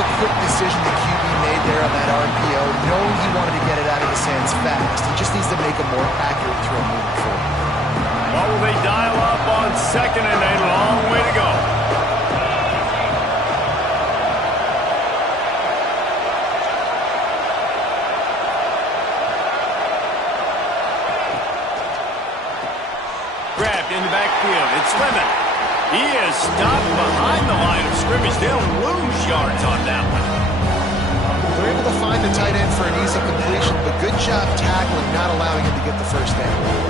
the quick decision the QB made there on that RPO, knowing he wanted to get it out of his hands fast. He just needs to make a more accurate throw moving forward. Well, will they dial up on 2nd and a long way to go? Grabbed in the backfield. It's Lemon. He is stopped behind the line of scrimmage. They'll lose yards on that one. They're able to find the tight end for an easy completion, but good job tackling, not allowing him to get the first down.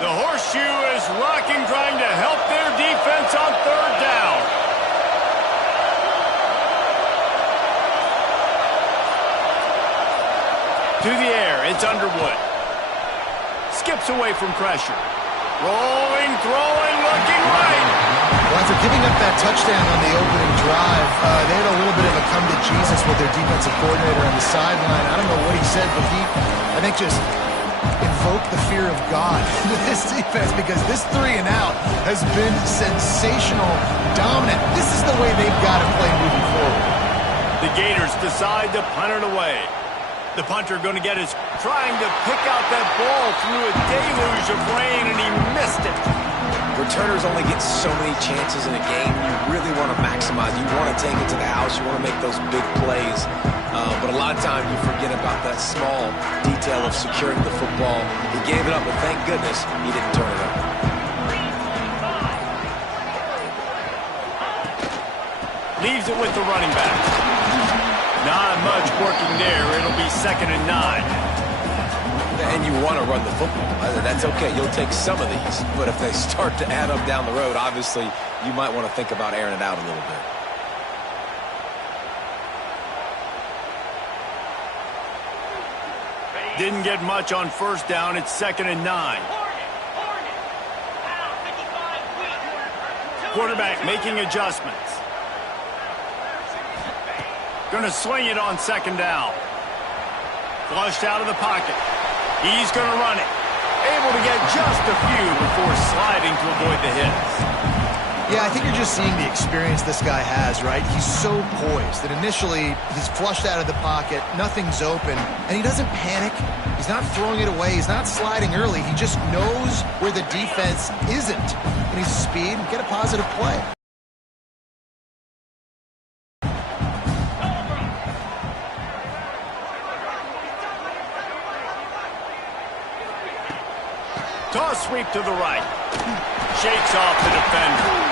The horseshoe is rocking, trying to help their defense on 3rd down. To the air, it's Underwood. Skips away from pressure. Rolling, throwing, looking right. Well, after giving up that touchdown on the opening drive, they had a little bit of a come to Jesus with their defensive coordinator on the sideline. I don't know what he said, but he, I think, just invoke the fear of God into this defense, because this 3 and out has been sensational, dominant. This is the way they've got to play moving forward. The Gators decide to punt it away. The punter going to get his, trying to pick out that ball through a deluge of rain, and he missed it. Returners only get so many chances in a game. You really want to maximize. You want to take it to the house. You want to make those big plays. But a lot of times you forget about that small detail of securing the football. He gave it up, but thank goodness he didn't turn it over. Leaves it with the running back. Not much working there. It'll be 2nd and 9. And you want to run the football. That's okay. You'll take some of these. But if they start to add up down the road, obviously you might want to think about airing it out a little bit. Didn't get much on 1st down. It's 2nd and 9. Quarterback making adjustments. Going to swing it on 2nd down. Flushed out of the pocket. He's going to run it. Able to get just a few before sliding to avoid the hits. Yeah, I think you're just seeing the experience this guy has, right? He's so poised that initially he's flushed out of the pocket, nothing's open, and he doesn't panic. He's not throwing it away. He's not sliding early. He just knows where the defense isn't. And he's speed and get a positive play. Toss sweep to the right. Shakes off the defender.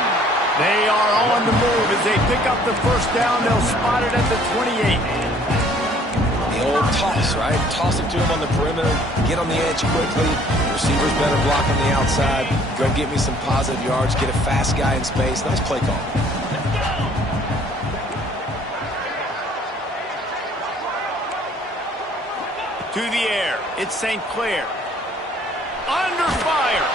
They are on the move as they pick up the 1st down. They'll spot it at the 28. The old toss, right? Toss it to him on the perimeter. Get on the edge quickly. Receivers better block on the outside. Go get me some positive yards. Get a fast guy in space. Nice play call. To the air. It's St. Clair. Under fire.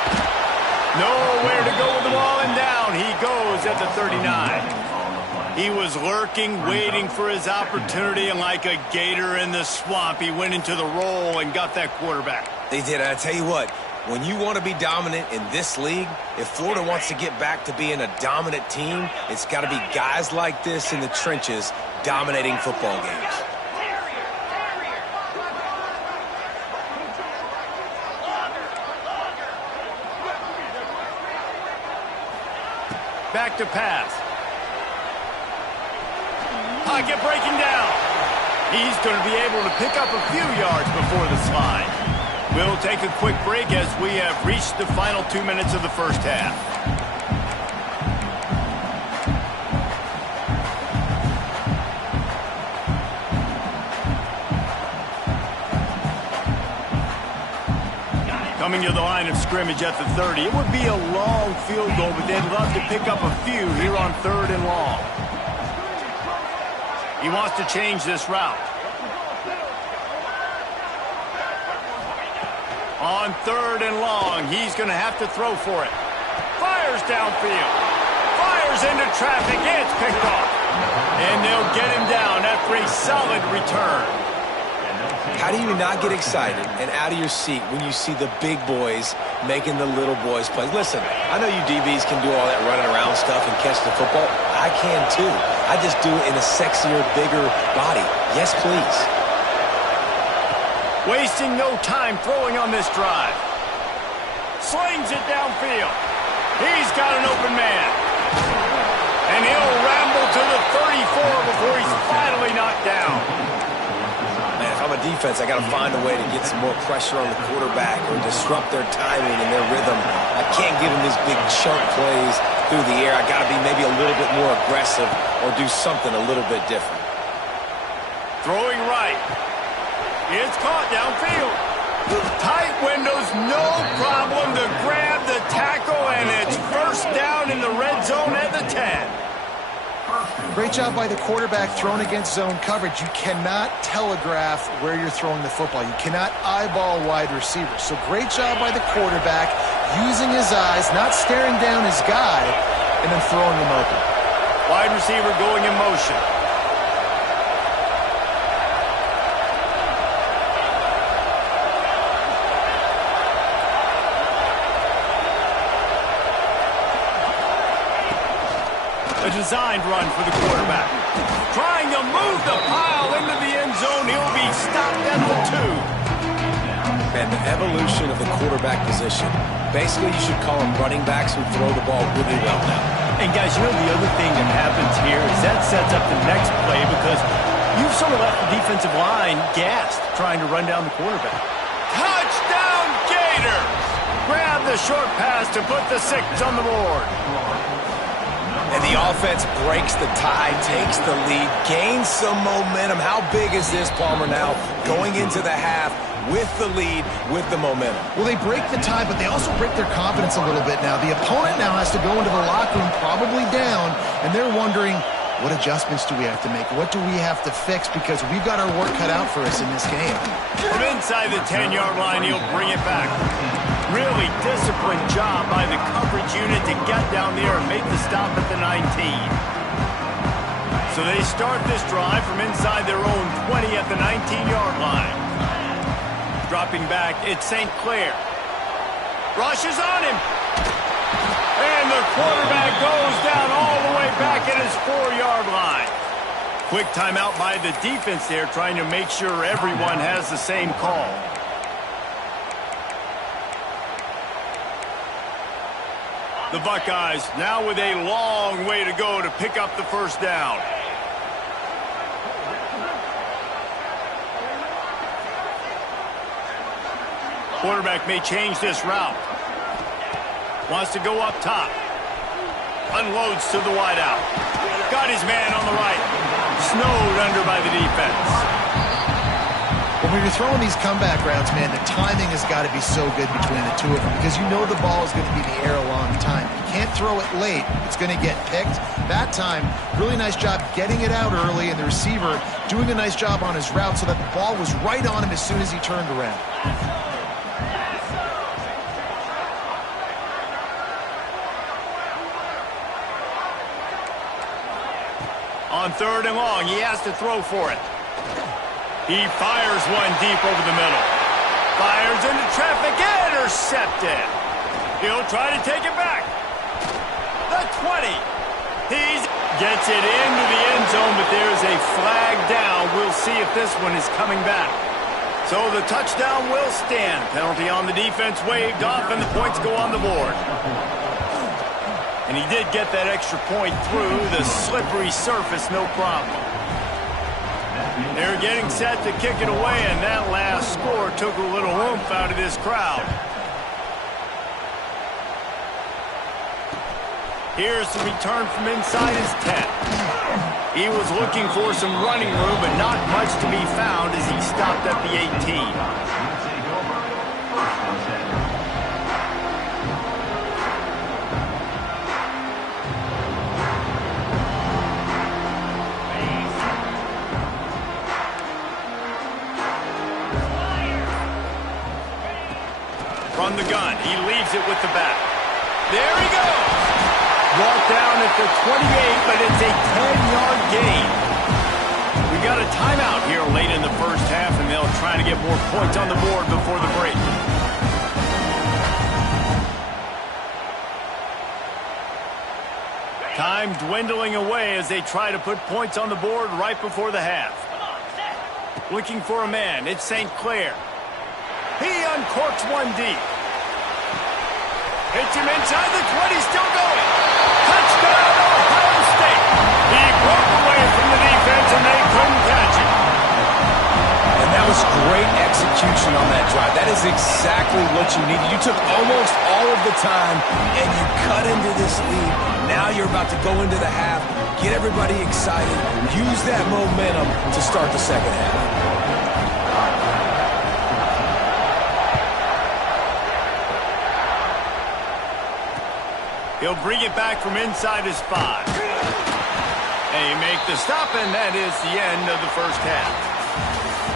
Nowhere to go with the ball, and down he goes at the 39. He was lurking, waiting for his opportunity, and like a gator in the swamp, he went into the roll and got that quarterback. They did. I tell you what, when you want to be dominant in this league, if Florida wants to get back to being a dominant team, it's got to be guys like this in the trenches dominating football games. Back to pass. Pocket breaking down. He's going to be able to pick up a few yards before the slide. We'll take a quick break as we have reached the final 2 minutes of the 1st half. Coming to the line of scrimmage at the 30. It would be a long field goal, but they'd love to pick up a few here on 3rd and long. He wants to change this route. On 3rd and long, he's going to have to throw for it. Fires downfield. Fires into traffic. It's picked off. And they'll get him down after a solid return. How do you not get excited and out of your seat when you see the big boys making the little boys play? Listen, I know you DBs can do all that running around stuff and catch the football. I can too. I just do it in a sexier, bigger body. Yes, please. Wasting no time throwing on this drive. Slings it downfield. He's got an open man. And he'll ramble to the 34 before he's finally knocked down. Man, if I'm a defense, I got to find a way to get some more pressure on the quarterback or disrupt their timing and their rhythm. I can't give them these big chunk plays through the air. I got to be maybe a little bit more aggressive or do something a little bit different. Throwing right. It's caught downfield. Tight windows, no problem to grab the tackle, and it's first down in the red zone at the 10. Great job by the quarterback thrown against zone coverage. You cannot telegraph where you're throwing the football. You cannot eyeball wide receivers. So great job by the quarterback using his eyes, not staring down his guy, and then throwing him open. Wide receiver going in motion. A designed run for the quarterback. Trying to move the pile into the end zone. He'll be stopped at the 2. And the evolution of the quarterback position. Basically, you should call them running backs who throw the ball really well now. And guys, you know the other thing that happens here is that sets up the next play because you've sort of left the defensive line gassed trying to run down the quarterback. Touchdown Gators! Grab the short pass to put the 6 on the board. And the offense breaks the tie, takes the lead, gains some momentum. How big is this, Palmer, now going into the half with the lead, with the momentum? Well, they break the tie, but they also break their confidence a little bit now. The opponent now has to go into the locker room, probably down, and they're wondering, what adjustments do we have to make? What do we have to fix? Because we've got our work cut out for us in this game. From inside the 10-yard line, he'll bring it back. Really disciplined job by the coverage unit to get down there and make the stop at the 19. So they start this drive from inside their own 20 at the 19-yard line. Dropping back, it's St. Clair. Rushes on him. And the quarterback goes down all the way back at his 4-yard line. Quick timeout by the defense there, trying to make sure everyone has the same call. The Buckeyes now with a long way to go to pick up the first down. Quarterback may change this route. Wants to go up top. Unloads to the wideout. Got his man on the right. Snowed under by the defense. When you're throwing these comeback routes, man, the timing has got to be so good between the two of them because you know the ball is going to be in the air a long time. You can't throw it late. It's going to get picked. That time, really nice job getting it out early, and the receiver doing a nice job on his route so that the ball was right on him as soon as he turned around. On 3rd and long, he has to throw for it. He fires one deep over the middle. Fires into traffic, intercepted. He'll try to take it back. The 20. He gets it into the end zone, but there's a flag down. We'll see if this one is coming back. So the touchdown will stand. Penalty on the defense waved off, and the points go on the board. And he did get that extra point through the slippery surface, no problem. They're getting set to kick it away, and that last score took a little oomph out of this crowd. Here's the return from inside his 10. He was looking for some running room, but not much to be found as he stopped at the 18. from the gun. He leaves it with the back. There he goes. Brought down at the 28, but it's a 10-yard gain. We got a timeout here late in the first half, and they'll try to get more points on the board before the break. Time dwindling away as they try to put points on the board right before the half. Looking for a man, it's St. Clair. He uncorks one deep. Hits him inside the 20, still going. Touchdown, Ohio State. He broke away from the defense and they couldn't catch him. And that was great execution on that drive. That is exactly what you needed. You took almost all of the time and you cut into this lead. Now you're about to go into the half, get everybody excited, use that momentum to start the second half. He'll bring it back from inside his 5. They make the stop, and that is the end of the first half.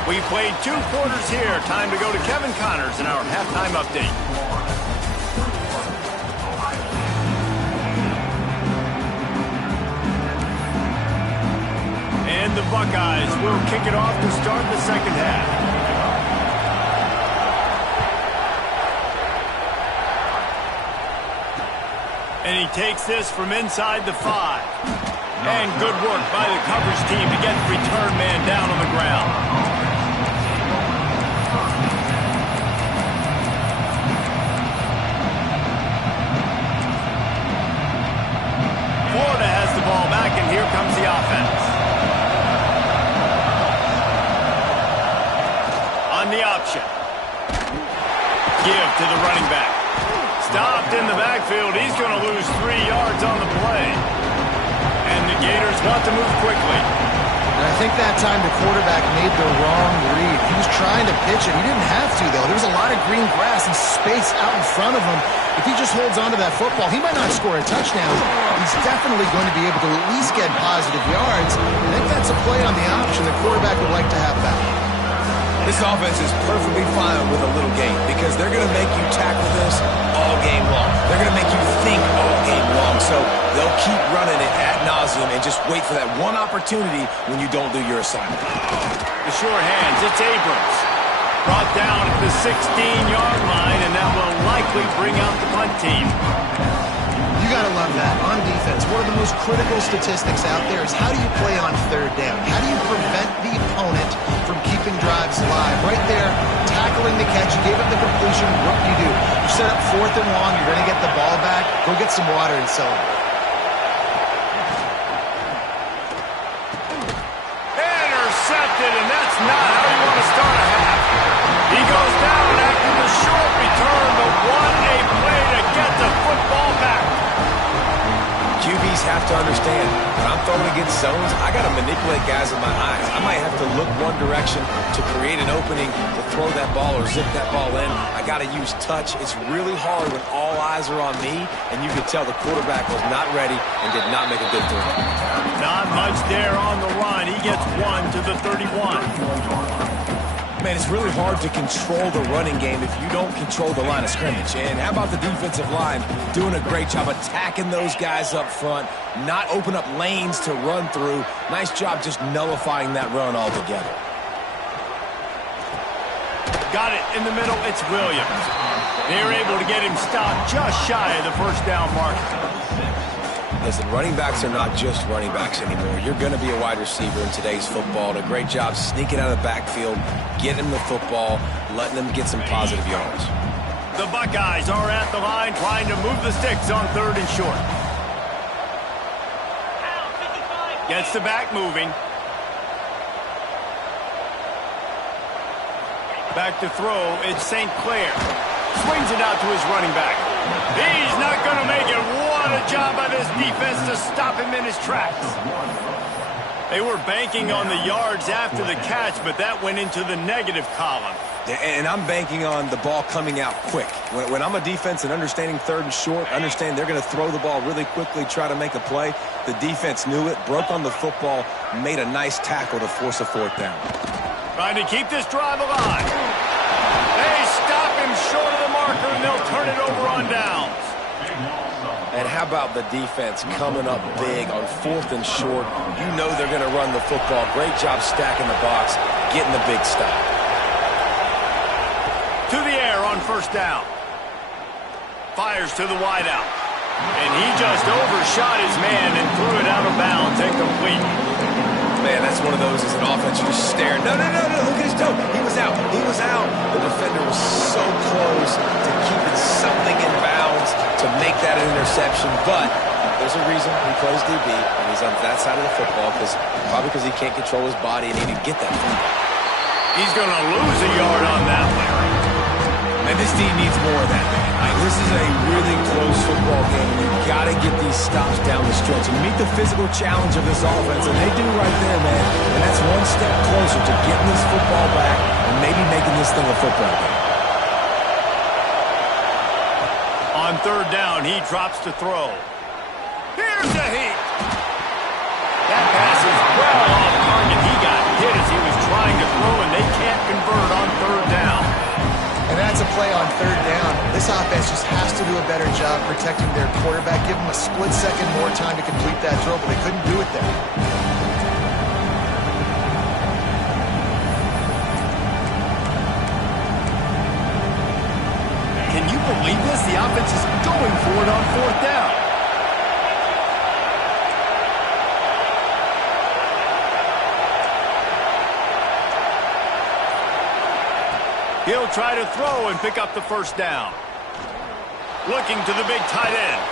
We played 2 quarters here. Time to go to Kevin Connors in our halftime update. And the Buckeyes will kick it off to start the second half. And he takes this from inside the 5. And good work by the coverage team to get the return man down on the ground. Florida has the ball back, and here comes the offense. On the option. Give to the running back. Stopped in the backfield. He's going to lose 3 yards on the play. And the Gators want to move quickly. And I think that time the quarterback made the wrong read. He was trying to pitch it. He didn't have to, though. There was a lot of green grass and space out in front of him. If he just holds onto that football, he might not score a touchdown. He's definitely going to be able to at least get positive yards. I think that's a play on the option the quarterback would like to have back. This offense is perfectly fine with a little game because they're going to make you tackle this all game long. They're going to make you think all game long. So they'll keep running it ad nauseum and just wait for that one opportunity when you don't do your assignment. The sure hands, it's Abrams. Brought down at the 16-yard line, and that will likely bring out the punt team. You got to love that. On defense, one of the most critical statistics out there is how do you play on third down? How do you prevent the opponent from keeping drives alive? Right there, tackling the catch, you gave up the completion, what do? You set up 4th and long, you're going to get the ball back, go get some water and celebrate. Intercepted, and that's not how you want to start a half. He goes down after the short return, but what a play to get the football back. QBs have to understand, when I'm throwing against zones, I got to manipulate guys with my eyes. I might have to look one direction to create an opening to throw that ball or zip that ball in. I got to use touch. It's really hard when all eyes are on me, and you could tell the quarterback was not ready and did not make a good throw. Not much there on the run. He gets 1 to the 31. Man, it's really hard to control the running game if you don't control the line of scrimmage. And how about the defensive line doing a great job attacking those guys up front, not open up lanes to run through. Nice job just nullifying that run altogether. Got it in the middle. It's Williams. They're able to get him stopped just shy of the first down mark. Listen, running backs are not just running backs anymore. You're going to be a wide receiver in today's football. And a great job sneaking out of the backfield, getting them the football, letting them get some positive yards. The Buckeyes are at the line trying to move the sticks on 3rd and short. Gets the back moving. Back to throw, it's St. Clair. Swings it out to his running back. He's not going to make it. What a job by this defense to stop him in his tracks. They were banking on the yards after the catch, but that went into the negative column. And I'm banking on the ball coming out quick. When I'm a defense and understanding 3rd and short, understand they're going to throw the ball really quickly, try to make a play. The defense knew it, broke on the football, made a nice tackle to force a 4th down. Trying to keep this drive alive. They stop him short of the mark. marker, and they'll turn it over on downs. And how about the defense coming up big on 4th and short? You know they're going to run the football. Great job stacking the box, getting the big stop. To the air on 1st down. Fires to the wideout. And he just overshot his man and threw it out of bounds, incomplete. Man, that's one of those as an offense, you just stare. No, look at his toe. He was out. The defender was so close to keeping something in bounds to make that an interception. But there's a reason he plays DB, and he's on that side of the football, probably because he can't control his body and he didn't get that football. He's going to lose a yard on that one. Man, this team needs more of that, man. This is a really close football game. You've got to get these stops down the stretch and meet the physical challenge of this offense, and they do right there, man. And that's one step closer to getting this football back and maybe making this thing a football game. On 3rd down, he drops to throw. Here's the heat. That pass is well off target. He got hit as he was trying to throw, and they can't convert on 3rd down. And that's a play on 3rd down. This offense just has to do a better job protecting their quarterback. Give them a split second more time to complete that throw, but they couldn't do it there. Can you believe this? The offense is going for it on 4th down. He'll try to throw and pick up the 1st down. Looking to the big tight end.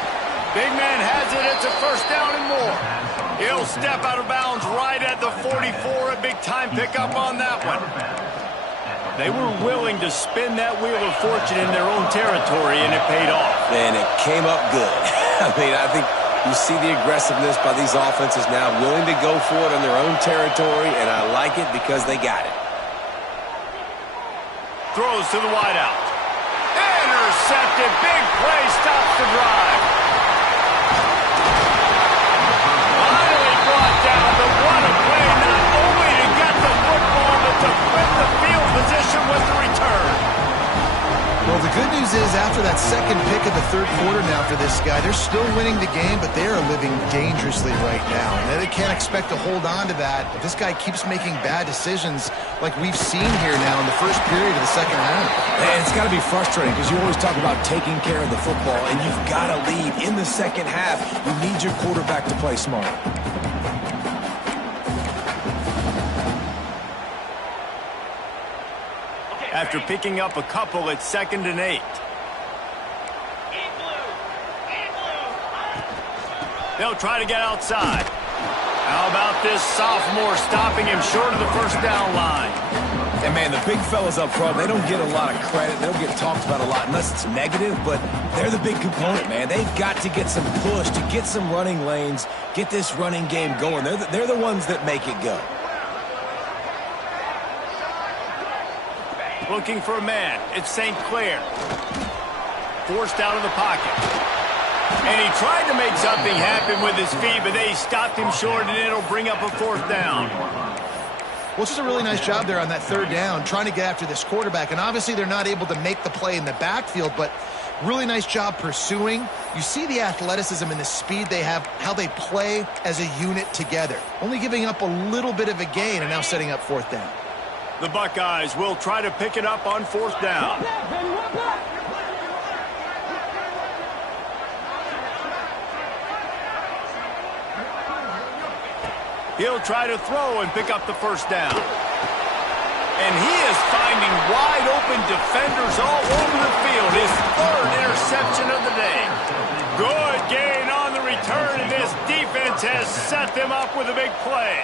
Big man has it. It's a 1st down and more. He'll step out of bounds right at the 44. A big-time pickup on that one. They were willing to spin that wheel of fortune in their own territory, and it paid off. And it came up good. I think you see the aggressiveness by these offenses now, willing to go for it in their own territory, and I like it because they got it. Throws to the wideout. Intercepted. Big play. Stops the drive. Finally brought down. But what a play. Not only to get the football, but to flip the field position with the return. Well, the good news is after that second pick of the 3rd quarter now for this guy, they're still winning the game, but they are living dangerously right now. And they can't expect to hold on to that if this guy keeps making bad decisions like we've seen here now in the first period of the second half. And it's got to be frustrating because you always talk about taking care of the football, and you've got to lead in the second half. You need your quarterback to play smart. After picking up a couple at 2nd and 8. They'll try to get outside. How about this sophomore stopping him short of the 1st down line? And, man, the big fellas up front, they don't get a lot of credit. They don't get talked about a lot unless it's negative, but they're the big component, man. They've got to get some push, to get some running lanes, get this running game going. They're the ones that make it go. Looking for a man. It's St. Clair. Forced out of the pocket. And he tried to make something happen with his feet, but they stopped him short, and it'll bring up a 4th down. Well, just a really nice job there on that 3rd down, trying to get after this quarterback. And obviously they're not able to make the play in the backfield, but really nice job pursuing. You see the athleticism and the speed they have, how they play as a unit together. Only giving up a little bit of a gain and now setting up 4th down. The Buckeyes will try to pick it up on 4th down. He'll try to throw and pick up the 1st down. And he is finding wide open defenders all over the field. His 3rd interception of the day. Good gain on the return, and this defense has set them up with a big play.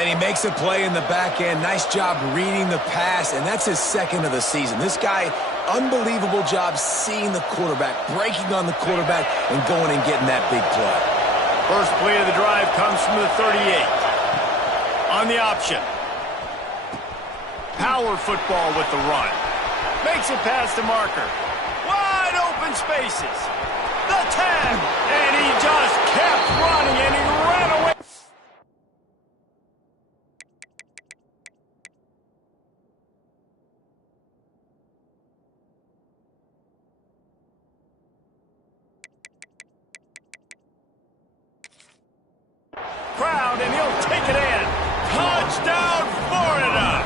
And he makes a play in the back end. Nice job reading the pass, and that's his 2nd of the season. This guy, unbelievable job seeing the quarterback, breaking on the quarterback, and going and getting that big play. First play of the drive comes from the 38. On the option. Power football with the run. Makes it past the marker. Wide open spaces. The 10. And he just kept running, and he ran away. crowd, and he'll take it in. Touchdown, Florida!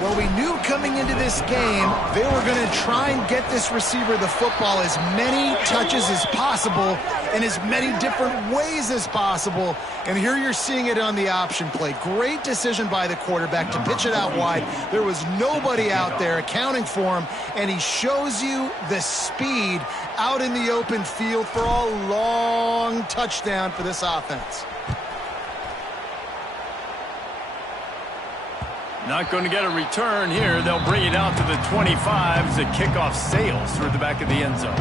Well, we knew coming into this game they were going to try and get this receiver the football as many touches as possible in as many different ways as possible. And here you're seeing it on the option play. Great decision by the quarterback to pitch it out wide. There was nobody out there accounting for him, and he shows you the speed out in the open field for a long touchdown for this offense. Not going to get a return here. They'll bring it out to the 25 as the kickoff sails through the back of the end zone.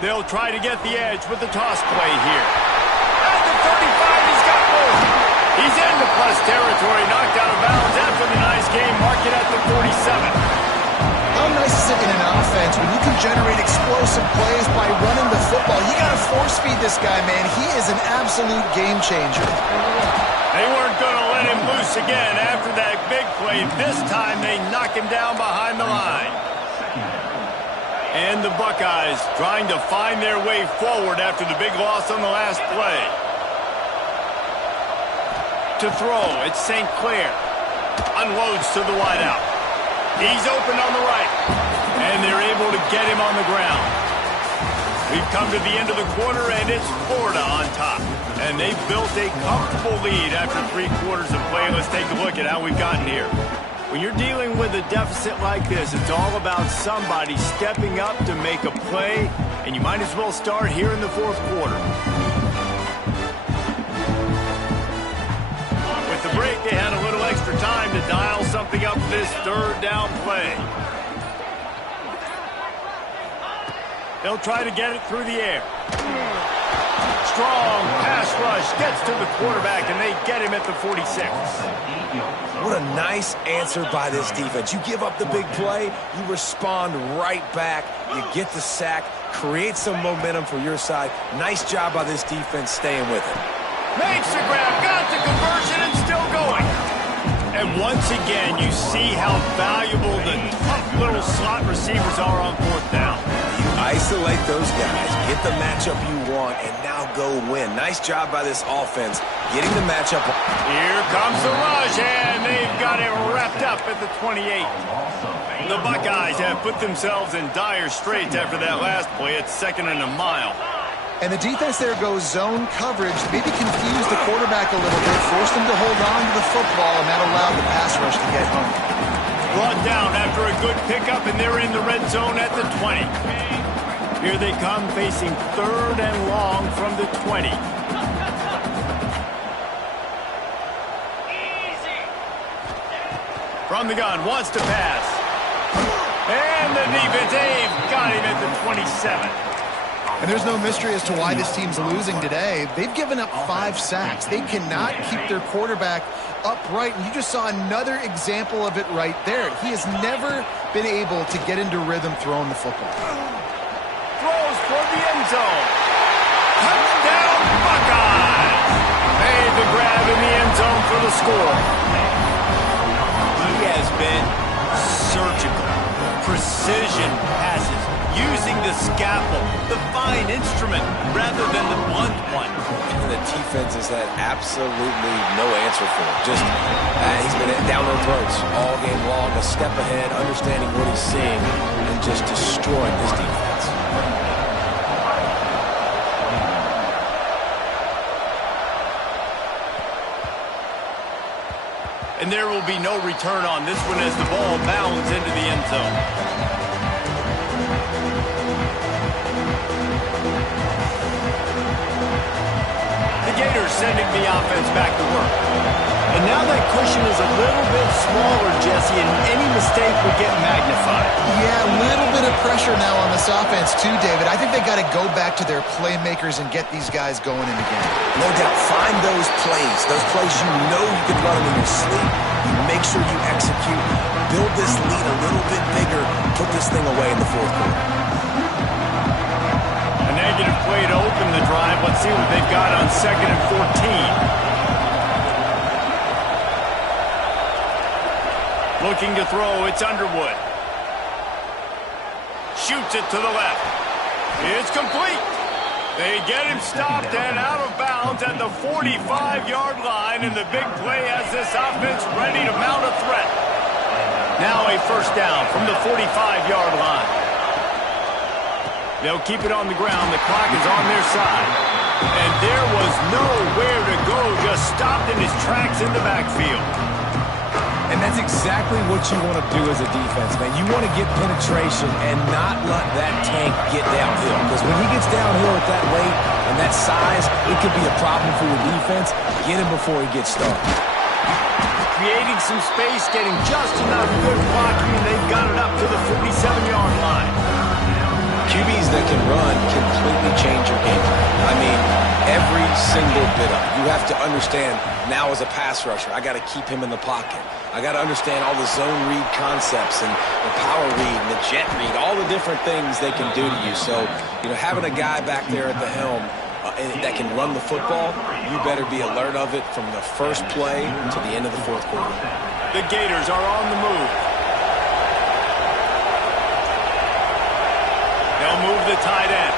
They'll try to get the edge with the toss play here. At the 35, he's got more. He's into plus territory, knocked out of bounds after the nice game, mark it at the 47. How nice is it in an offense when you can generate explosive plays by running the football? You got to force feed this guy, man. He is an absolute game changer. They weren't going to let him loose again after that big play. This time they knock him down behind the line. And the Buckeyes trying to find their way forward after the big loss on the last play. To throw, it's St. Clair. Unloads to the wideout. He's open on the right, and they're able to get him on the ground. We've come to the end of the quarter, and it's Florida on top. And they've built a comfortable lead after 3 quarters of play. Let's take a look at how we've gotten here. When you're dealing with a deficit like this, it's all about somebody stepping up to make a play, and you might as well start here in the 4th quarter. The break, they had a little extra time to dial something up for this 3rd down play. They'll try to get it through the air. Strong pass rush gets to the quarterback, and they get him at the 46. What a nice answer by this defense. You give up the big play, you respond right back, you get the sack, create some momentum for your side. Nice job by this defense staying with it. Makes the grab, got the conversion, and still going. And once again, you see how valuable the tough little slot receivers are on 4th down. You isolate those guys, get the matchup you want, and now go win. Nice job by this offense, getting the matchup. Here comes the rush, and they've got it wrapped up at the 28. The Buckeyes have put themselves in dire straits after that last play. It's 2nd and a mile. And the defense there goes zone coverage, maybe confuse the quarterback a little bit, force them to hold on to the football, and that allowed the pass rush to get home. Brought down after a good pickup, and they're in the red zone at the 20. Here they come facing 3rd and long from the 20. From the gun, wants to pass. And the defense, they've got him at the 27. And there's no mystery as to why this team's losing today. They've given up 5 sacks. They cannot keep their quarterback upright. And you just saw another example of it right there. He has never been able to get into rhythm throwing the football. Throws toward the end zone. Touchdown, Buckeyes! Made the grab in the end zone for the score. He has been surgical. Precision passes. Using the scalpel, the fine instrument, rather than the blunt one. And the defense has had absolutely no answer for him. Just, he's been down their throats all game long, a step ahead, understanding what he's seeing, and just destroying this defense. And there will be no return on this one as the ball bounds into the end zone. Gators sending the offense back to work. And now that cushion is a little bit smaller, Jesse, and any mistake would get magnified. Yeah, a little bit of pressure now on this offense too, David. I think they got to go back to their playmakers and get these guys going in again. No doubt. Find those plays you know you can run them in your sleep. You make sure you execute. Build this lead a little bit bigger. Put this thing away in the 4th quarter. A negative play to open the drive. Let's see what they've got on 2nd and 14. Looking to throw, it's Underwood. Shoots it to the left. It's complete. They get him stopped and out of bounds at the 45-yard line, and the big play has this offense ready to mount a threat. Now a first down from the 45-yard line. They'll keep it on the ground. The clock is on their side. And there was nowhere to go, just stopped in his tracks in the backfield. And that's exactly what you want to do as a defense, man. You want to get penetration and not let that tank get downhill. Because when he gets downhill at that weight and that size, it could be a problem for your defense. Get him before he gets started. Creating some space, getting just enough good blocking, and they've got it up to the 47-yard line. QBs that can run completely change your game plan. I mean, every single bit of it. You have to understand now as a pass rusher, I got to keep him in the pocket. I got to understand all the zone read concepts and the power read and the jet read, all the different things they can do to you. So, having a guy back there at the helm that can run the football, you better be alert of it from the first play to the end of the fourth quarter. The Gators are on the move. They'll move the tight end.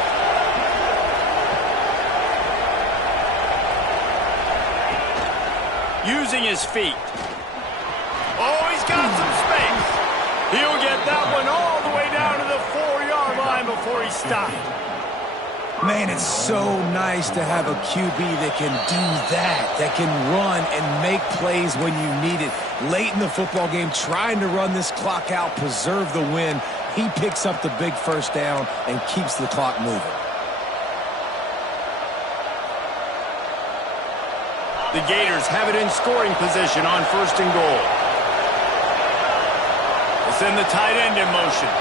Using his feet. Oh, he's got some space. He'll get that one all the way down to the 4-yard line before he stopped. Man, it's so nice to have a QB that can do that can run and make plays when you need it. Late in the football game, trying to run this clock out, preserve the win. He picks up the big first down and keeps the clock moving. The Gators have it in scoring position on first and goal. They send the tight end in motion.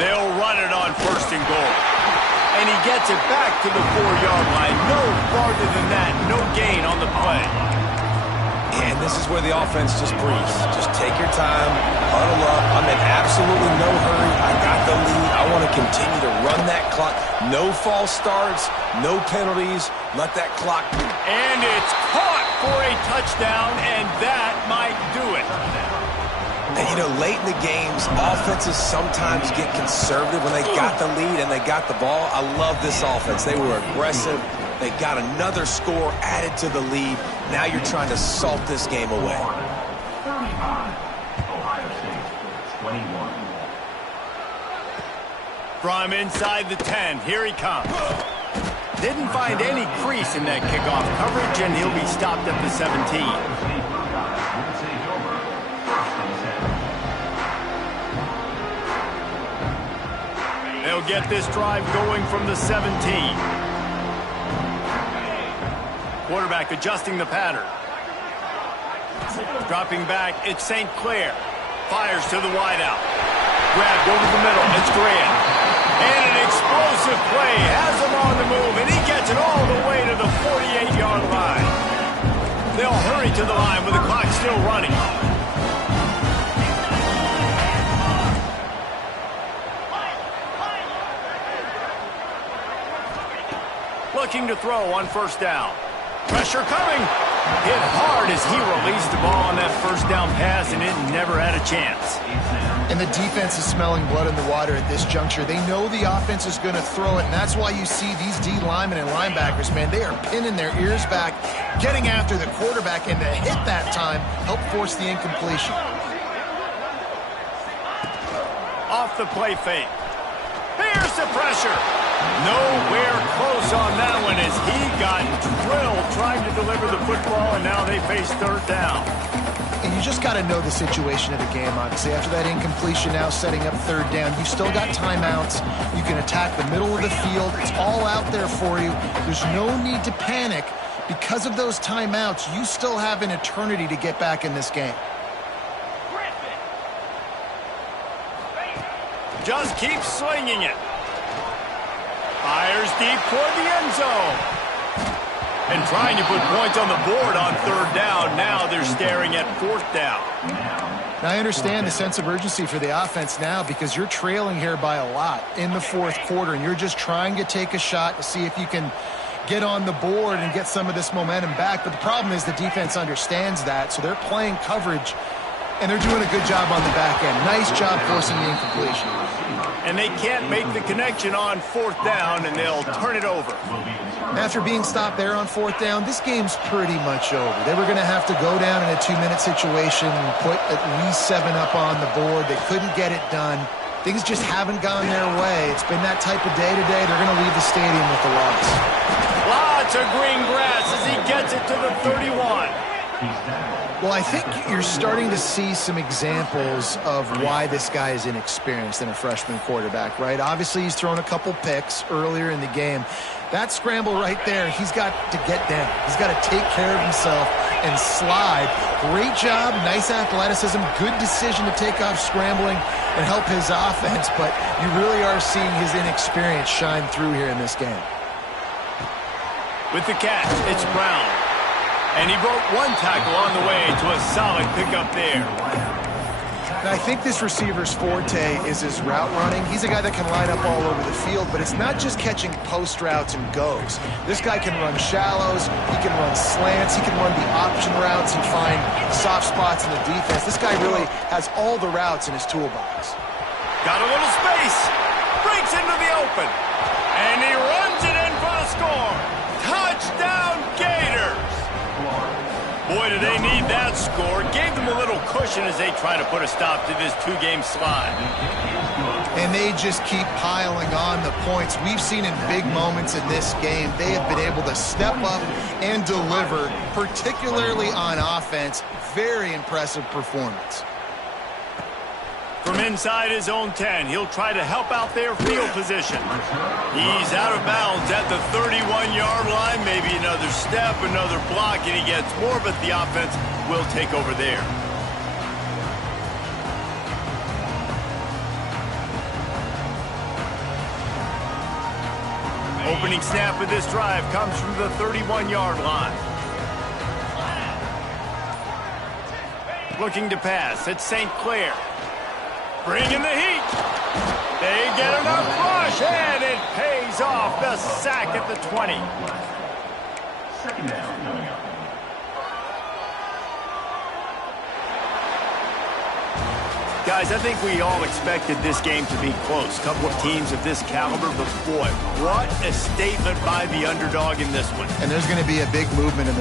They'll run it on first and goal. And he gets it back to the 4-yard line. No farther than that. No gain on the play. And this is where the offense just breathes. Just take your time, huddle up. I'm in absolutely no hurry. I got the lead. I want to continue to run that clock. No false starts, no penalties. Let that clock move. And it's caught for a touchdown, and that might do it. And, late in the games, offenses sometimes get conservative when they got the lead and they got the ball. I love this offense. They were aggressive. They got another score added to the lead. Now you're trying to salt this game away. From inside the 10, here he comes. Didn't find any crease in that kickoff coverage, and he'll be stopped at the 17. They'll get this drive going from the 17. Quarterback adjusting the pattern. Dropping back, it's St. Clair. Fires to the wideout. Grabbed over the middle, it's Graham. And an explosive play has him on the move, and he gets it all the way to the 48-yard line. They'll hurry to the line with the clock still running. Looking to throw on first down. Pressure coming. Hit hard as he released the ball on that first down pass, and it never had a chance. And the defense is smelling blood in the water at this juncture. They know the offense is going to throw it, and that's why you see these D linemen and linebackers, man, they are pinning their ears back, getting after the quarterback, and to hit that time help force the incompletion. Off the play fake. Here's the pressure. Nowhere close on that one as he got drilled trying to deliver the football, and now they face third down. And you just got to know the situation of the game, obviously. After that incompletion, now setting up third down, you've still got timeouts. You can attack the middle of the field. It's all out there for you. There's no need to panic. Because of those timeouts, you still have an eternity to get back in this game. Just keep slinging it. Fires deep toward the end zone. And trying to put points on the board on third down. Now they're staring at fourth down. Now I understand the sense of urgency for the offense now because you're trailing here by a lot in the fourth quarter, and you're just trying to take a shot to see if you can get on the board and get some of this momentum back. But the problem is the defense understands that, so they're playing coverage, and they're doing a good job on the back end. Nice job forcing the incompletion. And they can't make the connection on 4th down, and they'll turn it over. After being stopped there on 4th down, this game's pretty much over. They were going to have to go down in a 2-minute situation and put at least 7 up on the board. They couldn't get it done. Things just haven't gone their way. It's been that type of day today. They're going to leave the stadium with a loss. Lots of green grass as he gets it to the 31. Well, I think you're starting to see some examples of why this guy is inexperienced in a freshman quarterback, right? Obviously, he's thrown a couple picks earlier in the game. That scramble right there, he's got to get down. He's got to take care of himself and slide. Great job, nice athleticism, good decision to take off scrambling and help his offense, but you really are seeing his inexperience shine through here in this game. With the catch, it's Brown. And he broke 1 tackle on the way to a solid pickup there. Now, I think this receiver's forte is his route running. He's a guy that can line up all over the field, but it's not just catching post routes and goes. This guy can run shallows, he can run slants, he can run the option routes and find soft spots in the defense. This guy really has all the routes in his toolbox. Got a little space, breaks into the open, and he runs it in for the score. Touchdown, Gators! Boy, do they need that score. Gave them a little cushion as they try to put a stop to this 2-game slide. And they just keep piling on the points. We've seen in big moments in this game, they have been able to step up and deliver, particularly on offense. Very impressive performance. From inside his own 10, he'll try to help out their field position. He's out of bounds at the 31-yard line. Maybe another step, another block, and he gets more, but the offense will take over there. Opening snap of this drive comes from the 31-yard line. Looking to pass, it's St. Clair. Bringing the heat. They get enough rush, and it pays off. The sack at the 20. Second down coming up. Guys, I think we all expected this game to be close. Couple of teams of this caliber, but boy, what a statement by the underdog in this one. And there's going to be a big movement in the